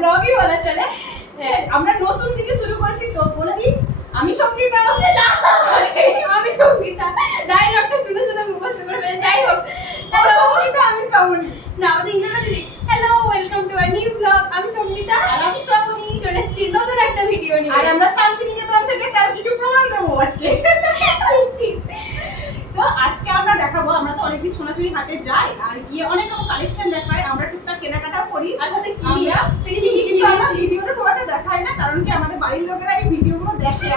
ব্লগই বলা চলে। আমরা নতুন কিছু শুরু করেছি তো বলে দিই, আমি সঙ্গীতা। আমি সঙ্গীতা, ডায়লগটা শুনে শুনে মুখস্থ করে ফেলে। যাই হোক, সঙ্গীতা আমি শ্রাবণী। না আমাদের ইন্ট্রোটা দিদি। Hello, welcome to our new blog. আমি সঙ্গীতা আর আমি শ্রাবণী। চলে এসেছি নতুন একটা ভিডিও নিয়ে। আর আমরা শান্তিনিকেতন থেকে তার কিছু প্রমাণ দেবো আজকে। ঠিক। তো আজকে আমরা দেখাবো, আমরা তো অনেকদিন সোনাঝুরি হাটে যাই আর গিয়ে অনেক রকম কালেকশন দেখাই, আমরা টুকটাক কেনাকাটাও করি। আর সাথে কি কিনেছি ভিডিওতে খুব একটা দেখাই না, কারণ কি আমাদের বাড়ির লোকেরা এই ভিডিওগুলো দেখে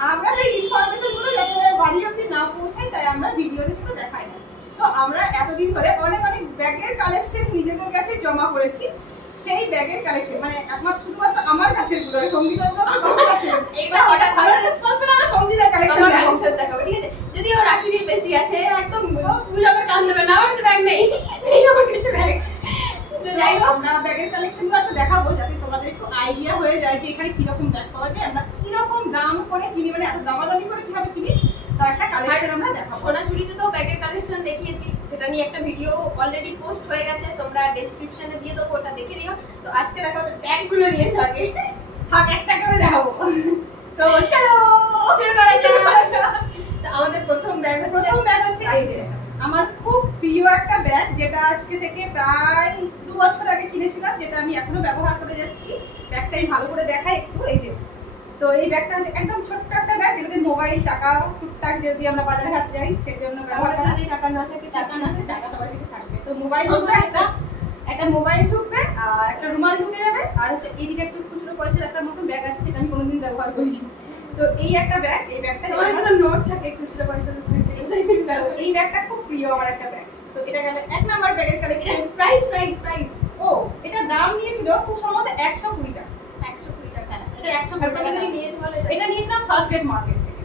আর আমরা সেই ইনফরমেশন গুলো যাতে বাড়ি অব্দি না পৌঁছাই, তাই আমরা ভিডিওতে সেগুলো দেখাই না। তো আমরা এতদিন ধরে অনেক অনেক ব্যাগের কালেকশন নিজেদের কাছে জমা করেছি। সেই ব্যাগের কালেকশন মানে একমাত্র শুধুমাত্র আমার কাছে গুলো, সঙ্গীতার গুলো আমার কাছে। এইবার হঠাৎ ভালো রেসপন্স পেলে আমরা সঙ্গীতার কালেকশন দেখাবো, ঠিক আছে? যদিও রাখিদির বেশি আছে, একদম পুজোকে কান দেবে না, আমার কাছে ব্যাগ নেই, নেই আমার কাছে ব্যাগ। তো যাই হোক, আমরা ব্যাগের কালেকশন গুলো একটু দেখাবো যাতে তোমাদের একটু আইডিয়া হয়ে যায় যে এখানে কিরকম ব্যাগ পাওয়া যায়, আমরা কিরকম দাম করে কিনি, মানে এত দামাদামি করে কিভাবে কিনি, তার একটা কালেকশন আমরা দেখাবো। সোনাঝুরিতে তো ব্যাগের কালেকশন দেখিয়েছি, সেটা নিয়ে একটা ভিডিও অলরেডি পোস্ট হয়ে গেছে, তোমরা ডেসক্রিপশনে দিয়ে দেবো, ওটা দেখে নিও। তো আজকে দেখাবো ব্যাগগুলো নিয়েছে আগে, থাক একটা করে দেখাবো। তো চলো শুরু করা যাক। তো আমাদের প্রথম ব্যাগ হচ্ছে এই যে আমার খুব প্রিয় একটা ব্যাগ, যেটা আজকে থেকে প্রায় 2 বছর আগে কিনেছিলাম, যেটা আমি এখনো ব্যবহার করে যাচ্ছি। ব্যাগটা আমি ভালো করে দেখাই একটু, এই যে। তো এই ব্যাগটা হচ্ছে একদম ছোট্ট একটা ব্যাগ, যেটাতে মোবাইল, টাকা টুকটাক যদি আমরা বাজারে হাট যাই সেই জন্য ব্যবহার করা। যদি টাকা না থাকে, টাকা সবার কাছে থাকবে। তো মোবাইল ঢুকবে, একটা মোবাইল ঢুকবে আর একটা রুমাল ঢুকে যাবে, আর হচ্ছে এইদিকে একটু খুচরো পয়সার একটা মতো ব্যাগ আছে, যেটা আমি কোনোদিন ব্যবহার করিনি। তো এই একটা ব্যাগ, এই ব্যাগটা নোট থাকে, খুচরো পয়সা থাকে, এই ব্যাগটা খুব প্রিয় আমার একটা ব্যাগ। তো এটা গেল এক নাম্বার ব্যাগের কালেকশন। প্রাইস ও এটা দাম নিয়েছিল খুব সম্ভবত 120 টাকা। 120 টাকা। এটা 120 টাকা নিয়েছে বলে এটা নিয়েছিলাম ফার্স্ট গেট মার্কেট থেকে।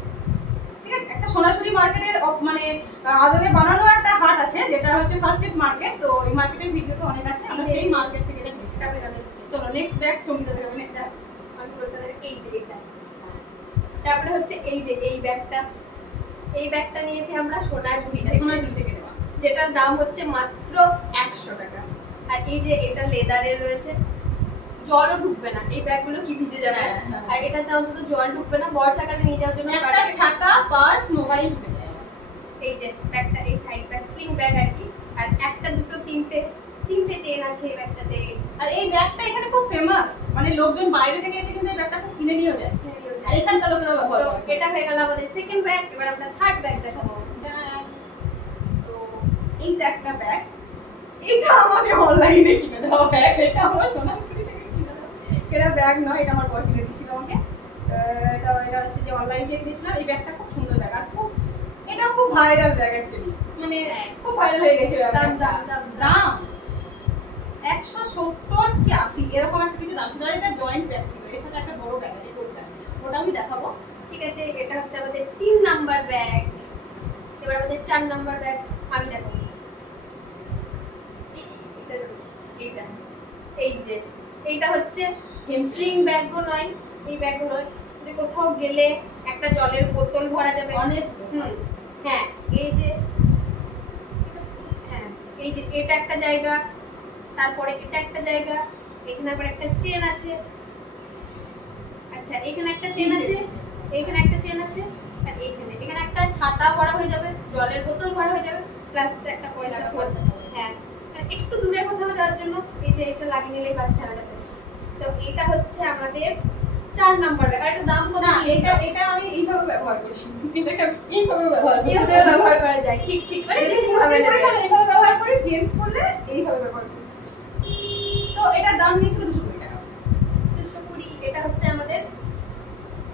ঠিক আছে, একটা সোনাঝুরি মার্কেটের মানে আদলে বানানো একটা হাট আছে, যেটা হচ্ছে ফার্স্ট গেট মার্কেট। তো এই মার্কেটের ভিডিও তো অনেক আছে, আমরা সেই মার্কেট থেকে এটা নিয়েছি। চলো নেক্সট ব্যাগ সঙ্গীতা দেখাবেন। এটা আমি বলতে এই যে এটা, তারপরে হচ্ছে এই যে এই ব্যাগটা নিয়েছি আমরা সোনাঝুরি থেকে নেওয়া, যেটার দাম হচ্ছে মাত্র 100 টাকা। আর এই যে এটা লেদারের রয়েছে, জলও ঢুকবে না, এই ব্যাগগুলো কি ভিজে যাবে। আর এটাতে অন্তত জল ঢুকবে না, বর্ষাকালে নিয়ে যাওয়ার জন্য একটা ছাতা, পার্স, মোবাইল ঢুকে যায়। এই যে ব্যাগটা, এই সাইড ব্যাগ, স্লিং ব্যাগ আর কি। আর একটা দুটো তিনটে চেন আছে এই ব্যাগটাতে। আর এই ব্যাগটা এখানে খুব ফেমাস, মানে লোকজন বাইরে থেকে এসে কিন্তু এই ব্যাগটা খুব কিনে নিয়ে যায়। আর এখানকার লোকেরা ব্যবহার করে। তো এটা হয়ে গেল আমাদের সেকেন্ড ব্যাগ। এবার আমরা থার্ড ব্যাগ দেখাবো। তো এইটা একটা ব্যাগ, এটা আমাকে অনলাইনে কিনে দেওয়া ব্যাগ, এটা আমার সোনাঝুরি থেকে কিনে দেওয়া। এটা ব্যাগ নয়, এটা আমার বর কিনে দিয়েছিল আমাকে। এটা হচ্ছে যে অনলাইন থেকে কিনেছিলাম। এই ব্যাগটা খুব সুন্দর ব্যাগ, আর খুব এটাও খুব ভাইরাল ব্যাগ অ্যাকচুয়ালি, মানে খুব ভাইরাল হয়ে গেছিল। দাম 170 কি 80 এরকম একটা কিছু দাম ছিল। আর এটা জয়েন্ট ব্যাগ ছিল, এর সাথে একটা বড় ব্যাগ আছে, ওটা আমি দেখাবো। ঠিক আছে, এটা হচ্ছে আমাদের 3 নাম্বার ব্যাগ। এবার আমাদের 4 নাম্বার ব্যাগ আমি দেখাবো। এই যে এইটা হচ্ছে স্লিং ব্যাগও নয়, এই ব্যাগও নয়, যে কোথাও গেলে একটা জলের বোতল ভরা যাবে অনেক। হ্যাঁ, এই যে এটা একটা জায়গা, তারপরে এটা একটা জায়গা, এখানে আবার একটা চেন আছে। আচ্ছা, এখানে একটা চেন আছে, এখানে একটা চেন আছে, আর এখানে একটা ছাতা ভরা হয়ে যাবে, জলের বোতল ভরা হয়ে যাবে, প্লাস একটা পয়সা। হ্যাঁ, একটু দূরে কোথাও যাওয়ার জন্য এই যে এটা লাগিয়ে নিলেই বাস ঝামেলা শেষ। তো এটা হচ্ছে আমাদের 4 নাম্বার ব্যাগ। আর এটা দাম কত? এটা আমি এইভাবে ব্যবহার করি, এটাকে আমি এইভাবে ব্যবহার করা যায়। ঠিক মানে এইভাবে ব্যবহার করি, চেঞ্জ করলে এইভাবে ব্যবহার করি। তো এটার দাম নিয়েছিল 220 টাকা। 220। এটা হচ্ছে আমাদের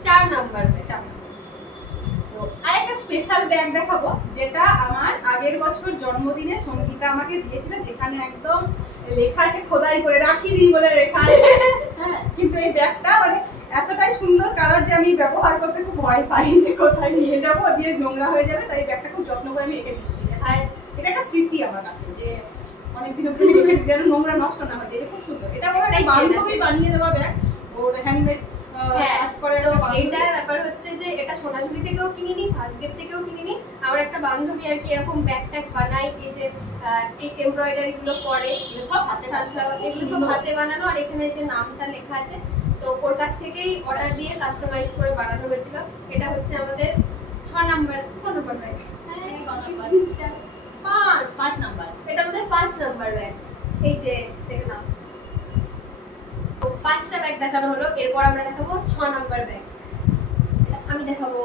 4 নাম্বার ব্যাগ। তো আরেকটা স্পেশাল ব্যাগ দেখাবো, যেটা আমার আগের বছর জন্মদিনে সঙ্গীতা আমাকে দিয়েছিল, যেখানে একদম লেখা আছে খোদাই করে রাখি দিই বলে লেখা আছে। হ্যাঁ, কিন্তু এই ব্যাগটা মানে এতটাই সুন্দর কালার যে আমি ব্যবহার করতে খুব ভয় পাই যে কোথায় নিয়ে যাবো, দিয়ে নোংরা হয়ে যাবে, তাই ব্যাগটা খুব যত্ন করে আমি রেখে দিচ্ছি। আর এটা একটা স্মৃতি আমার কাছে, যে অনেকদিন অব্দি যেন নোংরা নষ্ট না হয়। এটা খুব সুন্দর, এটা বড় একটা বান্ধবী বানিয়ে দেওয়া ব্যাগ, ওর হ্যান্ডমেড কাজ করে। তো এইটার ব্যাপার হচ্ছে যে এটা সোনাঝুরি থেকেও কিনিনি, ফার্স্ট গেট থেকেও কিনিনি, আবার একটা বান্ধবী আর কি এরকম ব্যাগ ট্যাগ বানায়, এই যে এই এমব্রয়ডারি গুলো করে, সব হাতে সানফ্লাওয়ার এগুলো সব হাতে বানানো, আর এখানে যে নামটা লেখা আছে, তো ওর কাছ থেকেই অর্ডার দিয়ে কাস্টমাইজ করে বানানো হয়েছিল। এটা হচ্ছে আমাদের 6 নাম্বার ব্যাগ। হ্যাঁ 5 নাম্বার, এটা আমাদের 5 নাম্বার ব্যাগ। এই যে দেখে নাও, তো 5টা ব্যাগ দেখানো হলো। এরপর আমরা দেখাবো 6 নাম্বার ব্যাগ। আমি দেখাবো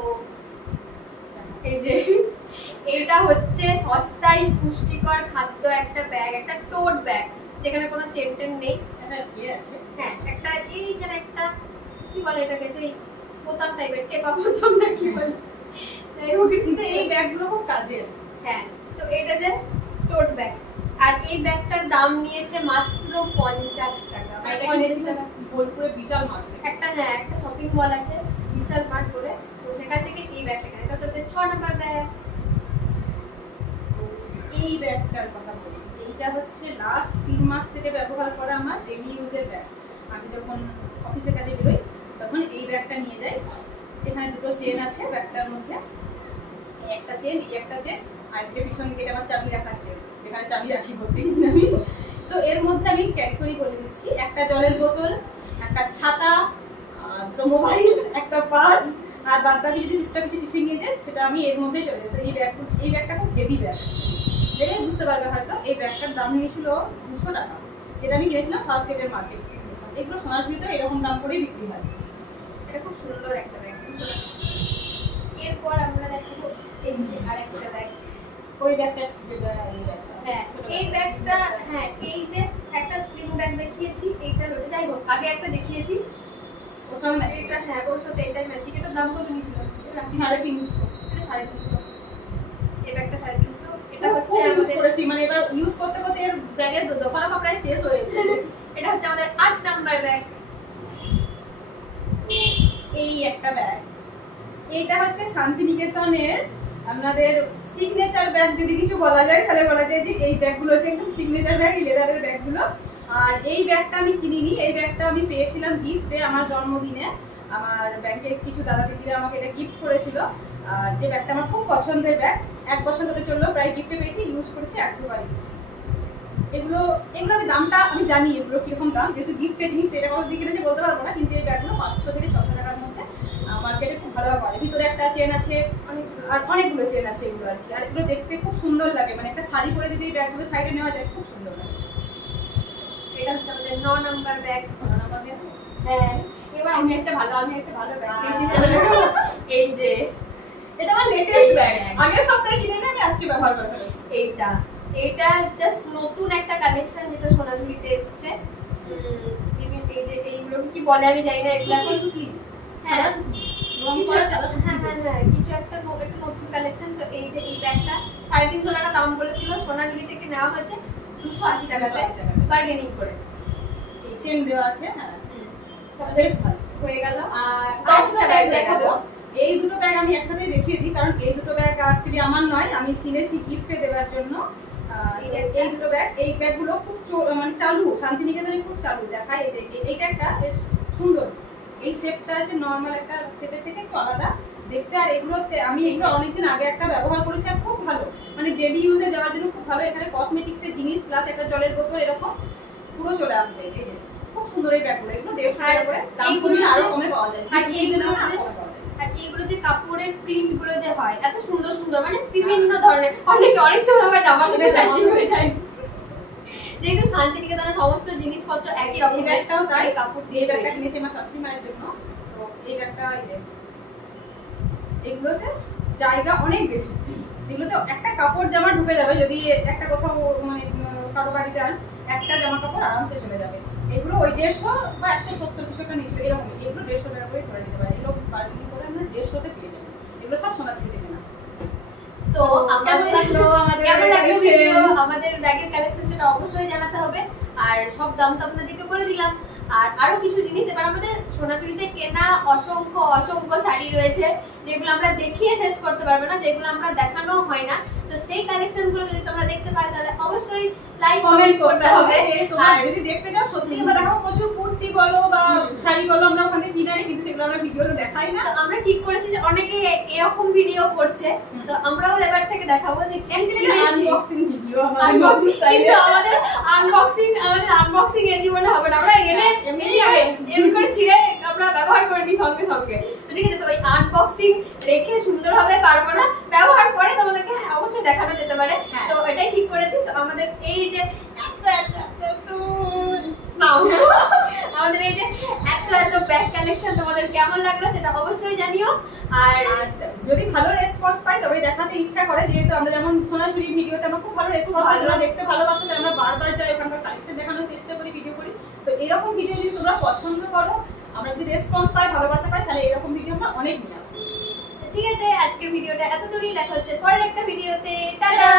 এই যে এটা হচ্ছে সস্তায় পুষ্টিকর খাদ্য একটা ব্যাগ, একটা টোট ব্যাগ যেখানে কোনো চেন টেন নেই। এটা কি আছে? হ্যাঁ একটা এইখানে একটা কি বলে এটাকে, সেই বোতাম টাইপের, টেপা বোতাম না কি বলে, তাই হোক কিন্তু এই ব্যাগগুলো খুব কাজের। হ্যাঁ তো এটা যে টোট ব্যাগ, আর এই ব্যাগটার দাম নিয়েছে মাত্র 50 টাকা। 50 টাকা বোলপুরে বিশাল মার্কেট একটা, হ্যাঁ একটা শপিং মল আছে বিশাল মার্ট বলে, তো সেখান থেকে এই ব্যাগটা কেনা। এটা হচ্ছে 6 নাম্বার ব্যাগ। এই ব্যাগটার কথা বলি, এইটা হচ্ছে লাস্ট 3 মাস থেকে ব্যবহার করা আমার ডেইলি ইউজের ব্যাগ। আমি যখন অফিসের কাজে বেরোই তখন এই ব্যাগটা নিয়ে যাই। এখানে দুটো চেন আছে ব্যাগটার মধ্যে, এই একটা চেন, এই একটা চেন, আর একটা পিছন দিকে আমার চাবি রাখার চেন, যেখানে চাবি রাখি প্রত্যেকদিন আমি। তো এর মধ্যে আমি ক্যারি করি বলে দিচ্ছি, একটা জলের বোতল, একটা ছাতা, দুটো মোবাইল, একটা পার্স, আর বাদ বাকি যদি টুকটাক কিছু টিফিন নিয়ে যায় সেটা আমি এর মধ্যেই চলে যেত। এই ব্যাগটা খুব হেভি ব্যাগ, দেখেই বুঝতে পারবে হয়তো। এই ব্যাগটার দাম নিয়েছিল 200 টাকা। এটা আমি কিনেছিলাম ফার্স্ট গেটের মার্কেট। এগুলো সোনাঝুরিতে এরকম দাম করেই বিক্রি হয়। এটা খুব সুন্দর একটা ব্যাগ। এরপর আমরা দেখাবো এই যে আরেকটা ব্যাগ। ওই ব্যাগটা, যেটা এই ব্যাগটা, হ্যাঁ এই ব্যাগটা, হ্যাঁ এই যে একটা স্লিং ব্যাগ দেখিয়েছি, এইটা রয়েছে, যাই হোক আগে একটা দেখিয়েছি ওর সঙ্গে ম্যাচিং। এটা, হ্যাঁ ওর সাথে এটাই ম্যাচিং। এটার দাম কত নিয়েছিল? 350। এটা 350। এই ব্যাগটা 350। এটা হচ্ছে ইউজ আমাদের, করেছি, মানে এবার ইউজ করতে করতে এর ব্যাগের দোকানটা প্রায় শেষ হয়ে গেছে। এটা হচ্ছে আমাদের 8 নাম্বার ব্যাগ। এই একটা ব্যাগ, এইটা হচ্ছে শান্তিনিকেতনের আপনাদের সিগনেচার ব্যাগ। যদি কিছু বলা যায় তাহলে বলা যায় যে এই ব্যাগগুলো হচ্ছে একদম সিগনেচার ব্যাগ, লেদারের ব্যাগগুলো। আর এই ব্যাগটা আমি কিনিনি, এই ব্যাগটা আমি পেয়েছিলাম গিফটে আমার জন্মদিনে। আমার ব্যাংকের কিছু দাদা দিদিরা আমাকে এটা গিফট করেছিল। আর যে ব্যাগটা আমার খুব পছন্দের ব্যাগ, 1 বছর হতে চললো প্রায়, গিফটে পেয়েছি, ইউজ করেছি 1-2বারই। এগুলো আমি দামটা আমি জানি এগুলো কিরকম দাম, যেহেতু গিফটের জিনিস সেটা কত দিয়ে কিনেছে বলতে পারবো না, কিন্তু এই ব্যাগগুলো 500 থেকে 600 টাকার মধ্যে মার্কেটে খুব ভালোভাবে পাওয়া যায়। ভিতরে একটা চেন আছে, আর অনেকগুলো চেন আছে এগুলো আর কি। আর এগুলো দেখতে খুব সুন্দর লাগে, মানে একটা শাড়ি পরে যদি এই ব্যাগগুলো সাইডে নেওয়া যায় খুব সুন্দর লাগে। এটা হচ্ছে আমাদের 9 নাম্বার ব্যাগ। 9 number bag. হ্যাঁ এবার আমি একটা ভালো ব্যাগ এই যে এটা আমার লেটেস্ট ব্যাগ, আগের সপ্তাহে কিনে নিয়ে আমি আজকে ব্যবহার করে ফেলেছি। এটা জাস্ট নতুন একটা কালেকশন যেটা সোনাঝুরিতে এসেছে। এই যে এইগুলো কি বলে আমি জানি না, এগুলো সুতলি, হ্যাঁ হ্যাঁ কিছু একটা নতুন কালেকশন। তো এই যে এই ব্যাগটা 350 টাকা দাম বলেছিল, সোনাঝুরি থেকে নেওয়া হয়েছে 280 টাকাতে বার্গেনিং করে। এই চেন দেওয়া আছে, হ্যাঁ বেশ ভালো হয়ে গেল। আর 10টা ব্যাগ দেখাবো। এই দুটো ব্যাগ আমি একসাথে দেখিয়ে দিই, কারণ এই দুটো ব্যাগ অ্যাকচুয়ালি আমার নয়, আমি কিনেছি গিফটে দেওয়ার জন্য। এই দুটো ব্যাগ, এই ব্যাগগুলো খুব মানে চালু, শান্তিনিকেতনে খুব চালু দেখায়। এইটা একটা বেশ সুন্দর, এই শেপটা আছে নর্মাল একটা শেপের থেকে একটু আলাদা দেখতে। আর এগুলোতে আমি এগুলো অনেকদিন আগে একটা ব্যবহার করেছি, আর খুব ভালো, মানে ডেলি ইউজে যাওয়ার জন্য খুব ভালো। এখানে কসমেটিক্সের জিনিস প্লাস একটা জলের বোতল এরকম পুরো চলে আসবে। এই যে খুব সুন্দর এই ব্যাগগুলো, এগুলো 150 টাকা করে, দাম কমে আরো কমে পাওয়া যায়। আর এইগুলো যে কাপড়ের প্রিন্ট গুলো যে হয় এত সুন্দর সুন্দর, মানে বিভিন্ন ধরনের, অনেক সময় আবার জামার সাথে ম্যাচিং হয়ে যায়। যেহেতু শান্তিনিকেতনে সমস্ত জিনিসপত্র একই রকম, ব্যাগটাও তাই, কাপড় দিয়ে এই ব্যাগটা কিনেছি আমার শাশুড়ি মায়ের জন্য। তো এই ব্যাগটা এগুলোতে জায়গা অনেক বেশি, যেগুলোতে একটা কাপড় জামা ঢুকে যাবে। যদি একটা কোথাও মানে কারো বাড়ি যান, একটা জামা কাপড় আরামসে চলে যাবে। এগুলো ওই 150 বা 170 টাকা নিচে এরকম, এগুলো 150 টাকা করে করে দিতে পারে। এগুলো বার্গেনিং করে আমরা 150-তে পেয়ে যাবেন। এগুলো সব সোনাঝুরিতে কেনা। তো আমাদের আমাদের ব্যাগের কালেকশন সেটা অবশ্যই জানাতে হবে। আর সব দাম তো আপনাদেরকে বলে দিলাম। আর আরো কিছু জিনিস এবার আমাদের সোনাঝুরিতে কেনা অসংখ্য অসংখ্য শাড়ি রয়েছে, যেগুলো আমরা দেখিয়ে শেষ করতে পারবো না, যেগুলো আমরা দেখানো হয় না। তো সেই কালেকশন গুলো যদি তোমরা দেখতে পাও তাহলে অবশ্যই লাইক কমেন্ট করতে হবে। তোমরা যদি দেখতে যাও সত্যি আমরা দেখাবো প্রচুর কুর্তি বলো বা শাড়ি বলো, আমরা ওখানে কিনারে, কিন্তু সেগুলো আমরা ভিডিওতে দেখাই না। তো আমরা ঠিক করেছি যে অনেকে এরকম ভিডিও করছে, তো আমরাও এবার থেকে দেখাবো যে আনবক্সিং ভিডিও কিন্তু আমাদের আনবক্সিং এর জীবনে হবে না, আমরা এমনি করে ছিঁড়ে আমরা ব্যবহার করে নিই সঙ্গে সঙ্গে। ঠিক আছে, তো ওই আনবক্সিং রেখে সুন্দরভাবে পারবো না, ব্যবহার করে তোমাদেরকে অবশ্যই দেখানো যেতে পারে। তো এটাই ঠিক করেছি। তো আমাদের এই যে আমাদের এই যে এত ব্যাগ কালেকশন তোমাদের কেমন লাগলো সেটা অবশ্যই জানিও। আর যদি ভালো রেসপন্স পাই তবে দেখাতে ইচ্ছা করে, যেহেতু আমরা যেমন সোনাঝুরি ভিডিওতে আমরা খুব ভালো রেসপন্স পাই, তোমরা দেখতে ভালোবাসো, আমরা বারবার যাই ওখানকার কালেকশন দেখানোর চেষ্টা করি, ভিডিও করি। তো এরকম ভিডিও যদি তোমরা পছন্দ করো, আমরা যদি রেসপন্স পাই, ভালোবাসা পাই, তাহলে এরকম ভিডিও আমরা অনেক নিয়ে আসবো। ঠিক আছে, আজকের ভিডিওটা এত দূরই, দেখা হচ্ছে পরের একটা ভিডিওতে। টাটা।